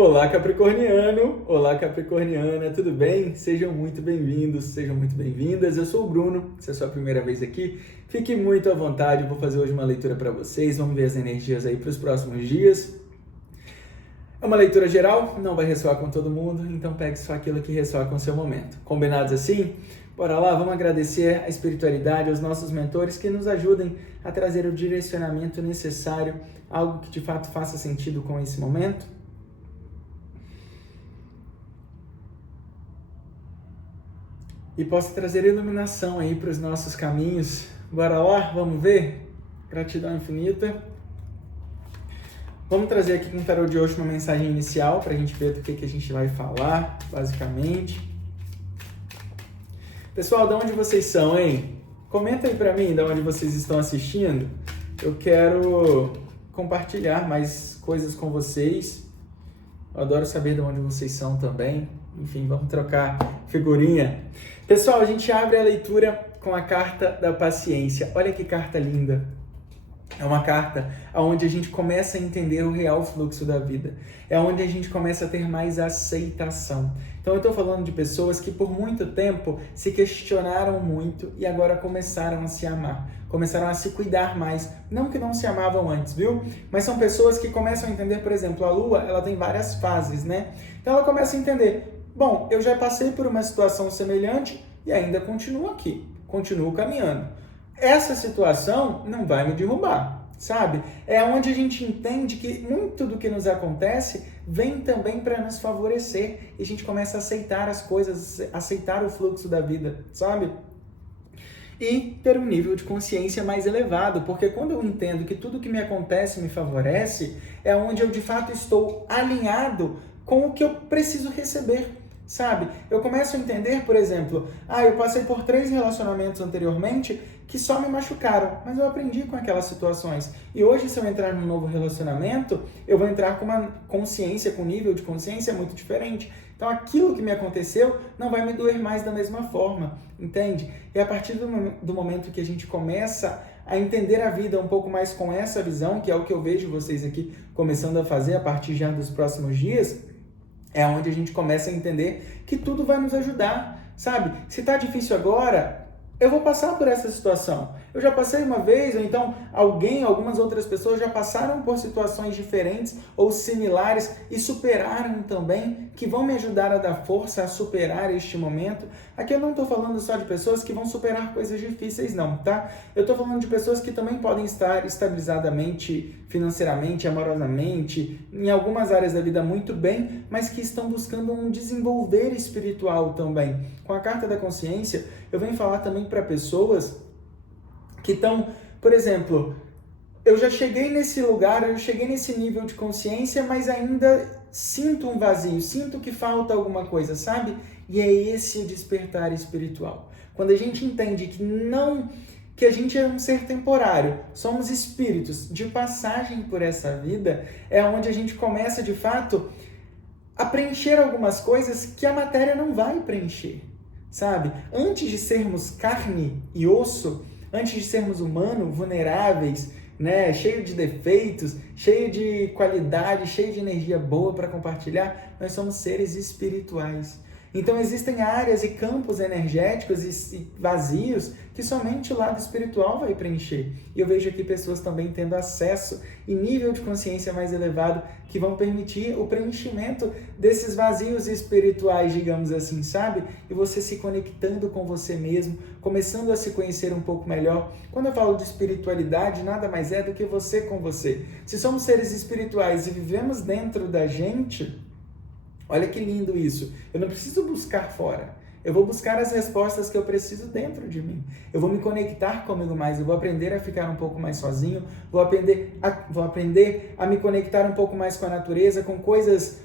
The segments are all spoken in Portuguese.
Olá, Capricorniano! Olá, Capricorniana! Tudo bem? Sejam muito bem-vindos, sejam muito bem-vindas. Eu sou o Bruno, se é a sua primeira vez aqui, fique muito à vontade. Eu vou fazer hoje uma leitura para vocês. Vamos ver as energias aí para os próximos dias. É uma leitura geral, não vai ressoar com todo mundo, então pegue só aquilo que ressoar com o seu momento. Combinados assim? Bora lá, vamos agradecer a espiritualidade, aos nossos mentores que nos ajudem a trazer o direcionamento necessário, algo que de fato faça sentido com esse momento. E possa trazer iluminação aí para os nossos caminhos. Bora lá, vamos ver? Gratidão infinita. Vamos trazer aqui com o tarô de hoje uma mensagem inicial para a gente ver do que a gente vai falar, basicamente. Pessoal, de onde vocês são, hein? Comenta aí para mim de onde vocês estão assistindo. Eu quero compartilhar mais coisas com vocês. Eu adoro saber de onde vocês são também. Enfim, vamos trocar figurinha. Pessoal, a gente abre a leitura com a carta da paciência. Olha que carta linda. É uma carta onde a gente começa a entender o real fluxo da vida. É onde a gente começa a ter mais aceitação. Então eu estou falando de pessoas que por muito tempo se questionaram muito e agora começaram a se amar. Começaram a se cuidar mais. Não que não se amavam antes, viu? Mas são pessoas que começam a entender, por exemplo, a Lua, ela tem várias fases, né? Então ela começa a entender, bom, eu já passei por uma situação semelhante e ainda continuo aqui, continuo caminhando. Essa situação não vai me derrubar, sabe? É onde a gente entende que muito do que nos acontece vem também para nos favorecer e a gente começa a aceitar as coisas, aceitar o fluxo da vida, sabe? E ter um nível de consciência mais elevado, porque quando eu entendo que tudo que me acontece me favorece, é onde eu de fato estou alinhado com o que eu preciso receber, sabe? Eu começo a entender, por exemplo, eu passei por 3 relacionamentos anteriormente que só me machucaram, mas eu aprendi com aquelas situações. E hoje, se eu entrar num novo relacionamento, eu vou entrar com uma consciência, com um nível de consciência muito diferente. Então, aquilo que me aconteceu não vai me doer mais da mesma forma, entende? E a partir do momento que a gente começa a entender a vida um pouco mais com essa visão, que é o que eu vejo vocês aqui começando a fazer a partir já dos próximos dias, é onde a gente começa a entender que tudo vai nos ajudar, sabe? Se tá difícil agora, eu vou passar por essa situação. Eu já passei uma vez, ou então algumas outras pessoas já passaram por situações diferentes ou similares e superaram também, que vão me ajudar a dar força a superar este momento. Aqui eu não estou falando só de pessoas que vão superar coisas difíceis, não, tá? Eu estou falando de pessoas que também podem estar estabilizadamente, financeiramente, amorosamente, em algumas áreas da vida muito bem, mas que estão buscando um desenvolver espiritual também. Com a carta da consciência, eu venho falar também para pessoas que estão, por exemplo, eu já cheguei nesse lugar, eu cheguei nesse nível de consciência, mas ainda sinto um vazio, sinto que falta alguma coisa, sabe? E é esse o despertar espiritual. Quando a gente entende que a gente é um ser temporário, somos espíritos de passagem por essa vida, é onde a gente começa, de fato, a preencher algumas coisas que a matéria não vai preencher, sabe? Antes de sermos carne e osso, antes de sermos humanos, vulneráveis, né, cheio de defeitos, cheio de qualidade, cheio de energia boa para compartilhar, nós somos seres espirituais. Então existem áreas e campos energéticos e vazios que somente o lado espiritual vai preencher. E eu vejo aqui pessoas também tendo acesso e nível de consciência mais elevado que vão permitir o preenchimento desses vazios espirituais, digamos assim, sabe? E você se conectando com você mesmo, começando a se conhecer um pouco melhor. Quando eu falo de espiritualidade, nada mais é do que você com você. Se somos seres espirituais e vivemos dentro da gente, olha que lindo isso. Eu não preciso buscar fora. Eu vou buscar as respostas que eu preciso dentro de mim. Eu vou me conectar comigo mais. Eu vou aprender a ficar um pouco mais sozinho. Vou aprender a me conectar um pouco mais com a natureza, com coisas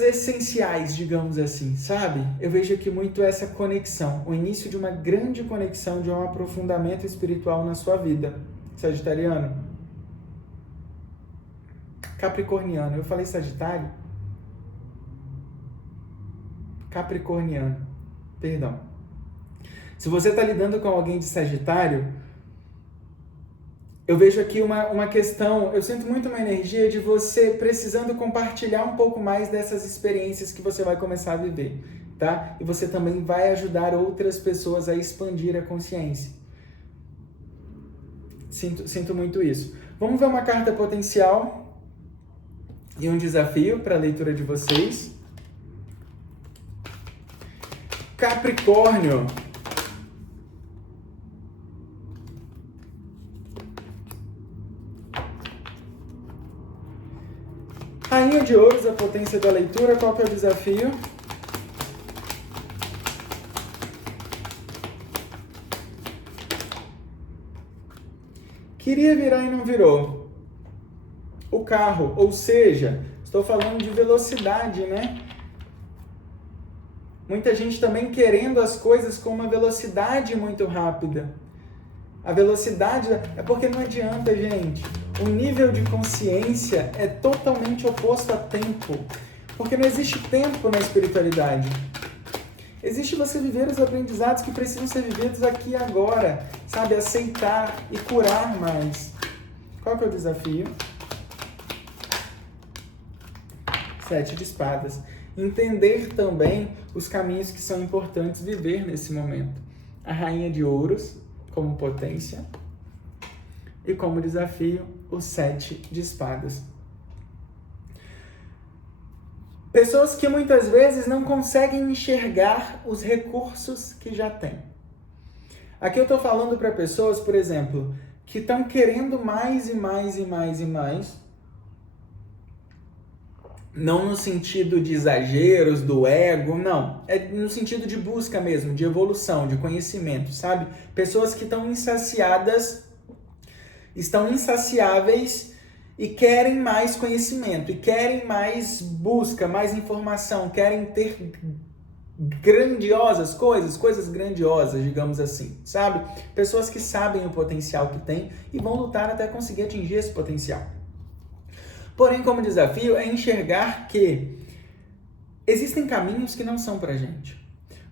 essenciais, digamos assim, sabe? Eu vejo aqui muito essa conexão. O início de uma grande conexão, de um aprofundamento espiritual na sua vida. Sagitariano. Capricorniano. Eu falei Sagitário? Capricorniano. Perdão. Se você está lidando com alguém de Sagitário, eu vejo aqui uma questão, eu sinto muito uma energia de você precisando compartilhar um pouco mais dessas experiências que você vai começar a viver, tá? E você também vai ajudar outras pessoas a expandir a consciência. Sinto muito isso. Vamos ver uma carta potencial e um desafio para a leitura de vocês. Capricórnio. Rainha de Ouros, a potência da leitura, qual que é o desafio? Queria virar e não virou. O carro, ou seja, estou falando de velocidade, né? Muita gente também querendo as coisas com uma velocidade muito rápida. A velocidade é porque não adianta, gente. O nível de consciência é totalmente oposto a tempo. Porque não existe tempo na espiritualidade. Existe você viver os aprendizados que precisam ser vividos aqui e agora. Sabe? Aceitar e curar mais. Qual que é o desafio? 7 de espadas. Entender também os caminhos que são importantes viver nesse momento. A Rainha de Ouros como potência e como desafio o 7 de espadas. Pessoas que muitas vezes não conseguem enxergar os recursos que já têm. Aqui eu estou falando para pessoas, por exemplo, que estão querendo mais e mais e mais e mais, não no sentido de exageros, do ego, não. É no sentido de busca mesmo, de evolução, de conhecimento, sabe? Pessoas que estão insaciadas, estão insaciáveis e querem mais conhecimento, e querem mais busca, mais informação, querem ter grandiosas coisas grandiosas, digamos assim, sabe? Pessoas que sabem o potencial que têm e vão lutar até conseguir atingir esse potencial. Porém, como desafio, é enxergar que existem caminhos que não são pra gente.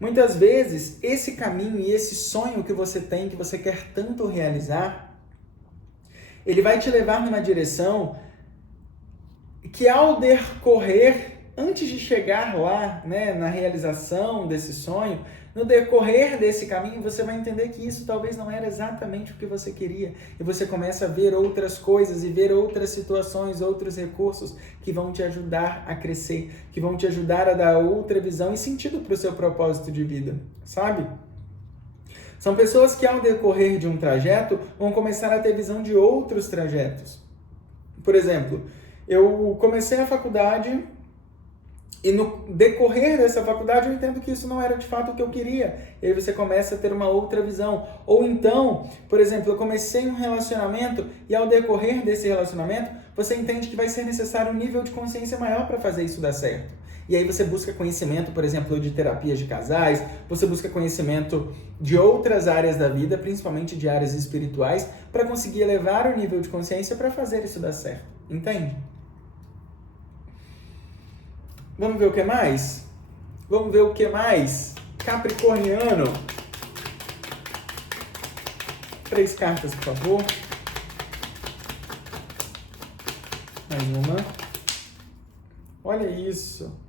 Muitas vezes, esse caminho e esse sonho que você tem, que você quer tanto realizar, ele vai te levar numa direção que ao decorrer, antes de chegar lá, né, na realização desse sonho, no decorrer desse caminho, você vai entender que isso talvez não era exatamente o que você queria. E você começa a ver outras coisas e ver outras situações, outros recursos que vão te ajudar a crescer, que vão te ajudar a dar outra visão e sentido para o seu propósito de vida, sabe? São pessoas que ao decorrer de um trajeto vão começar a ter visão de outros trajetos. Por exemplo, eu comecei a faculdade e no decorrer dessa faculdade eu entendo que isso não era de fato o que eu queria. E aí você começa a ter uma outra visão. Ou então, por exemplo, eu comecei um relacionamento e ao decorrer desse relacionamento, você entende que vai ser necessário um nível de consciência maior para fazer isso dar certo. E aí você busca conhecimento, por exemplo, de terapias de casais, você busca conhecimento de outras áreas da vida, principalmente de áreas espirituais, para conseguir elevar o nível de consciência para fazer isso dar certo. Entende? Vamos ver o que mais? Vamos ver o que mais? Capricorniano. 3 cartas, por favor. Mais uma. Olha isso.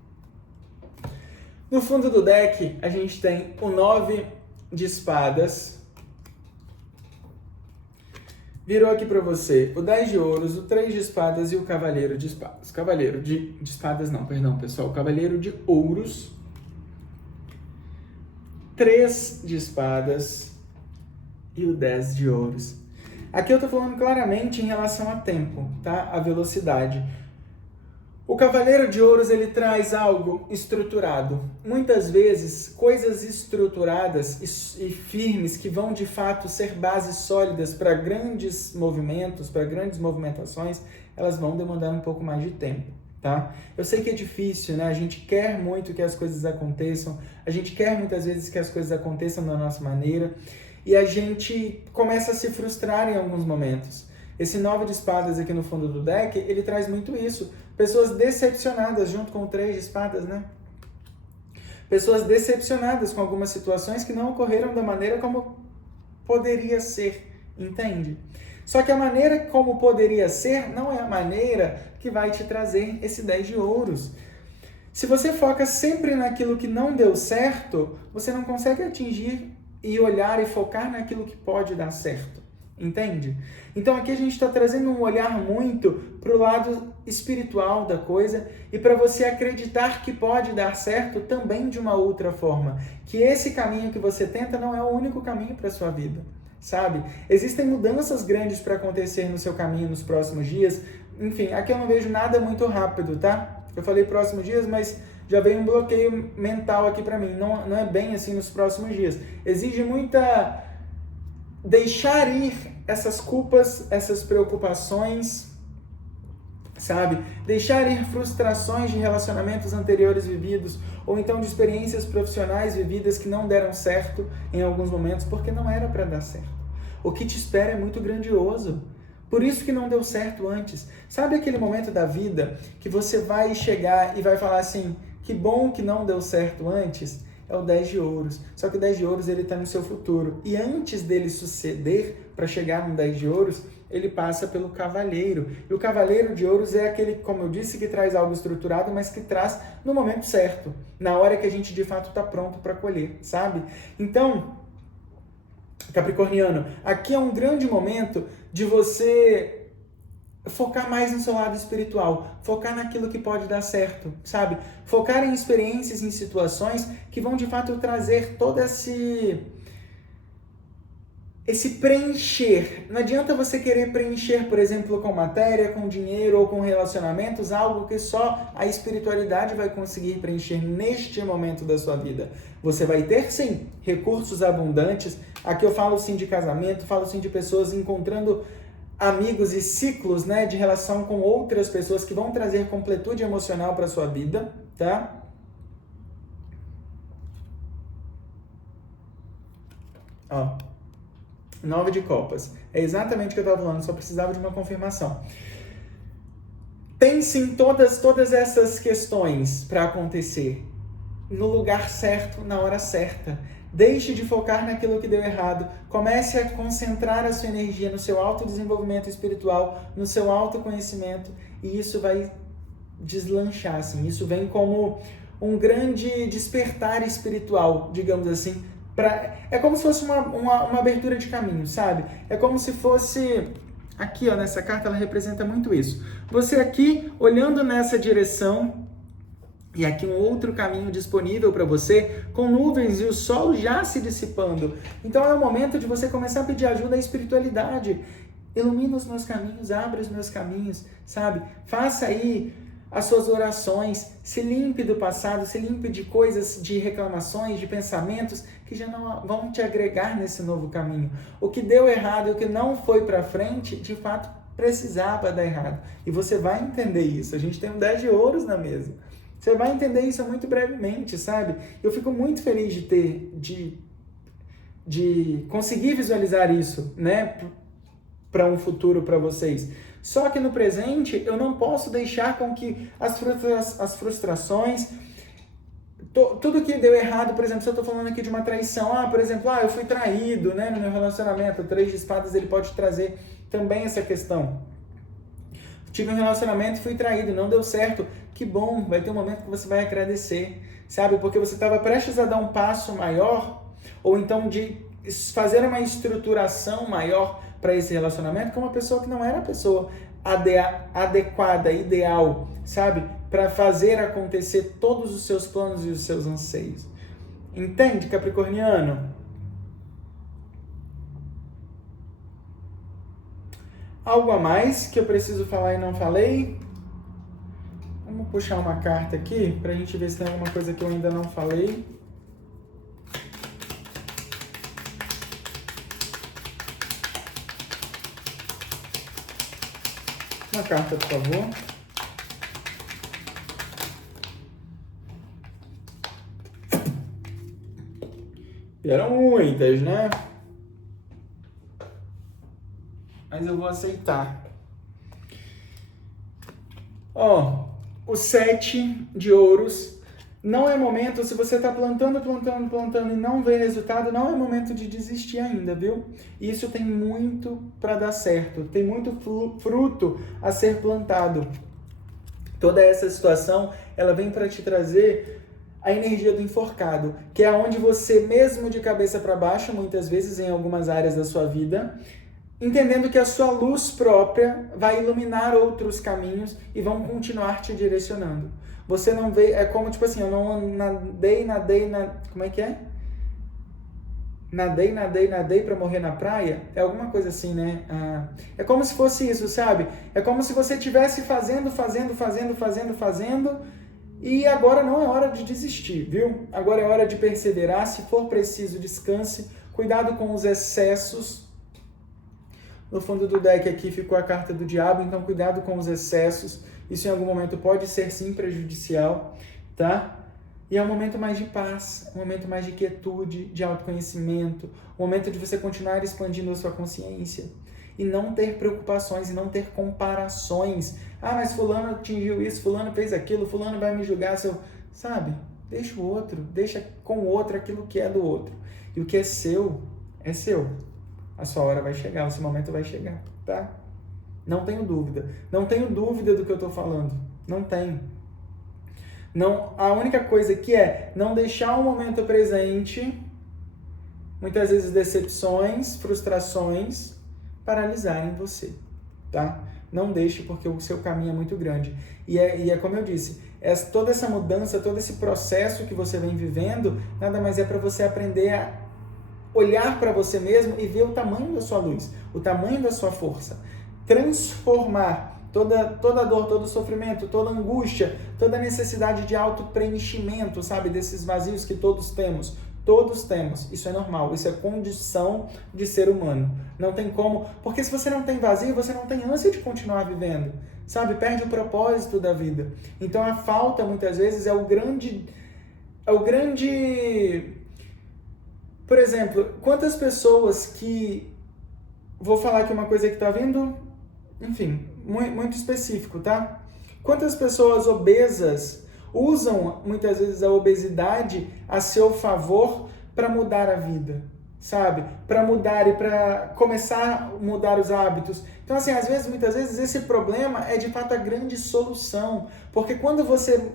No fundo do deck, a gente tem o 9 de espadas. Virou aqui para você o 10 de ouros, o 3 de espadas e o cavaleiro de espadas. Cavaleiro de espadas não, perdão, pessoal. O cavaleiro de ouros. 3 de espadas e o 10 de ouros. Aqui eu tô falando claramente em relação a tempo, tá? A velocidade. O Cavaleiro de Ouros, ele traz algo estruturado. Muitas vezes, coisas estruturadas e firmes que vão, de fato, ser bases sólidas para grandes movimentos, para grandes movimentações, elas vão demandar um pouco mais de tempo, tá? Eu sei que é difícil, né? A gente quer muito que as coisas aconteçam, a gente quer muitas vezes que as coisas aconteçam da nossa maneira e a gente começa a se frustrar em alguns momentos. Esse 9 de espadas aqui no fundo do deck, ele traz muito isso. Pessoas decepcionadas junto com o 3 de espadas, né? Pessoas decepcionadas com algumas situações que não ocorreram da maneira como poderia ser, entende? Só que a maneira como poderia ser não é a maneira que vai te trazer esse 10 de ouros. Se você foca sempre naquilo que não deu certo, você não consegue atingir e olhar e focar naquilo que pode dar certo. Entende? Então aqui a gente está trazendo um olhar muito para o lado espiritual da coisa e para você acreditar que pode dar certo também de uma outra forma. Que esse caminho que você tenta não é o único caminho para a sua vida, sabe? Existem mudanças grandes para acontecer no seu caminho nos próximos dias. Enfim, aqui eu não vejo nada muito rápido, tá? Eu falei próximos dias, mas já veio um bloqueio mental aqui para mim. Não é bem assim nos próximos dias. Exige muita... deixar ir essas culpas, essas preocupações, sabe? Deixar ir frustrações de relacionamentos anteriores vividos ou então de experiências profissionais vividas que não deram certo em alguns momentos porque não era para dar certo. O que te espera é muito grandioso. Por isso que não deu certo antes. Sabe aquele momento da vida que você vai chegar e vai falar assim, que bom que não deu certo antes? É o 10 de ouros. Só que o 10 de ouros ele está no seu futuro. E antes dele suceder, para chegar no 10 de ouros, ele passa pelo cavaleiro. E o cavaleiro de ouros é aquele, como eu disse, que traz algo estruturado, mas que traz no momento certo. Na hora que a gente de fato está pronto para colher, sabe? Então, Capricorniano, aqui é um grande momento de você focar mais no seu lado espiritual, focar naquilo que pode dar certo, sabe? Focar em experiências, em situações que vão de fato trazer todo esse preencher. Não adianta você querer preencher, por exemplo, com matéria, com dinheiro ou com relacionamentos, algo que só a espiritualidade vai conseguir preencher neste momento da sua vida. Você vai ter, sim, recursos abundantes. Aqui eu falo sim de casamento, falo sim de pessoas encontrando amigos e ciclos, né, de relação com outras pessoas que vão trazer completude emocional para sua vida, tá? Ó, 9 de copas. É exatamente o que eu estava falando, só precisava de uma confirmação. Tem sim todas essas questões para acontecer no lugar certo, na hora certa. Deixe de focar naquilo que deu errado. Comece a concentrar a sua energia no seu autodesenvolvimento espiritual, no seu autoconhecimento, e isso vai deslanchar, assim. Isso vem como um grande despertar espiritual, digamos assim. É como se fosse uma abertura de caminho, sabe? É como se fosse... Aqui, ó, nessa carta, ela representa muito isso. Você aqui, olhando nessa direção... E aqui um outro caminho disponível para você, com nuvens e o sol já se dissipando. Então é o momento de você começar a pedir ajuda à espiritualidade. Ilumina os meus caminhos, abre os meus caminhos, sabe? Faça aí as suas orações, se limpe do passado, se limpe de coisas, de reclamações, de pensamentos que já não vão te agregar nesse novo caminho. O que deu errado, o que não foi para frente, de fato precisava dar errado. E você vai entender isso. A gente tem um 10 de ouros na mesa. Você vai entender isso muito brevemente, sabe? Eu fico muito feliz de conseguir visualizar isso, né? Para um futuro para vocês. Só que no presente, eu não posso deixar com que as frustrações, tudo que deu errado, por exemplo, se eu estou falando aqui de uma traição, por exemplo, eu fui traído, né, no meu relacionamento, o 3 de espadas, ele pode trazer também essa questão. Tive um relacionamento e fui traído, não deu certo. Que bom, vai ter um momento que você vai agradecer, sabe? Porque você estava prestes a dar um passo maior, ou então de fazer uma estruturação maior para esse relacionamento com uma pessoa que não era a pessoa adequada, ideal, sabe? Para fazer acontecer todos os seus planos e os seus anseios. Entende, Capricorniano? Algo a mais que eu preciso falar e não falei? Vamos puxar uma carta aqui para a gente ver se tem alguma coisa que eu ainda não falei. Uma carta, por favor. Vieram muitas, né? Mas eu vou aceitar. Ó, o 7 de ouros não é momento, se você está plantando e não vê resultado, não é momento de desistir ainda, viu? Isso tem muito para dar certo, tem muito fruto a ser plantado. Toda essa situação, ela vem para te trazer a energia do enforcado, que é onde você, mesmo de cabeça para baixo, muitas vezes em algumas áreas da sua vida, entendendo que a sua luz própria vai iluminar outros caminhos e vão continuar te direcionando. Você não vê, é como tipo assim, eu não nadei, como é que é? Nadei pra morrer na praia? É alguma coisa assim, né? É como se fosse isso, sabe? É como se você estivesse fazendo, e agora não é hora de desistir, viu? Agora é hora de perseverar, se for preciso, descanse, cuidado com os excessos. No fundo do deck aqui ficou a carta do diabo, então cuidado com os excessos. Isso em algum momento pode ser sim prejudicial, tá? E é um momento mais de paz, um momento mais de quietude, de autoconhecimento, um momento de você continuar expandindo a sua consciência e não ter preocupações e não ter comparações. Ah, mas fulano atingiu isso, fulano fez aquilo, fulano vai me julgar, sabe? Deixa o outro, deixa com o outro aquilo que é do outro. E o que é seu, é seu. A sua hora vai chegar, o seu momento vai chegar, tá? Não tenho dúvida. Não tenho dúvida do que eu tô falando. Não tenho. Não, a única coisa que é não deixar o momento presente, muitas vezes decepções, frustrações, paralisarem você, tá? Não deixe, porque o seu caminho é muito grande. E é como eu disse, toda essa mudança, todo esse processo que você vem vivendo, nada mais é para você aprender a olhar para você mesmo e ver o tamanho da sua luz, o tamanho da sua força. Transformar toda dor, todo sofrimento, toda angústia, toda necessidade de auto-preenchimento, sabe? Desses vazios que todos temos. Todos temos. Isso é normal. Isso é condição de ser humano. Não tem como... Porque se você não tem vazio, você não tem ânsia de continuar vivendo. Sabe? Perde o propósito da vida. Então a falta, muitas vezes, é o grande... Por exemplo, quantas pessoas que... Vou falar aqui uma coisa que tá vindo... Enfim, muito específico, tá? Quantas pessoas obesas usam, muitas vezes, a obesidade a seu favor para mudar a vida, sabe? Para mudar e para começar a mudar os hábitos. Então, assim, muitas vezes, esse problema é, de fato, a grande solução. Porque quando você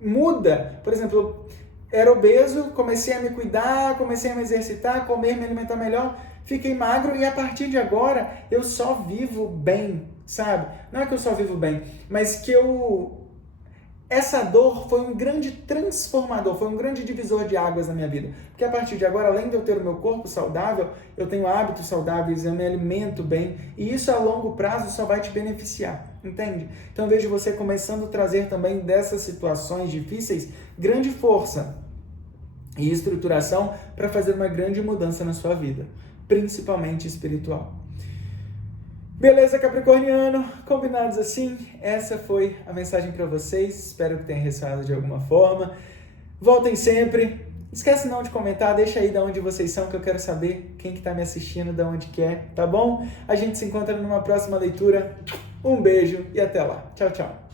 muda, por exemplo, era obeso, comecei a me cuidar, comecei a me exercitar, comer, me alimentar melhor, fiquei magro e a partir de agora eu só vivo bem, sabe? Não é que eu só vivo bem, mas que essa dor foi um grande transformador, foi um grande divisor de águas na minha vida. Porque a partir de agora, além de eu ter o meu corpo saudável, eu tenho hábitos saudáveis, eu me alimento bem, e isso a longo prazo só vai te beneficiar, entende? Então eu vejo você começando a trazer também dessas situações difíceis grande força e estruturação para fazer uma grande mudança na sua vida, principalmente espiritual. Beleza, Capricorniano? Combinados assim? Essa foi a mensagem para vocês. Espero que tenha ressoado de alguma forma. Voltem sempre. Esquece não de comentar, deixa aí de onde vocês são, que eu quero saber quem que tá me assistindo, de onde que é, tá bom? A gente se encontra numa próxima leitura. Um beijo e até lá. Tchau, tchau.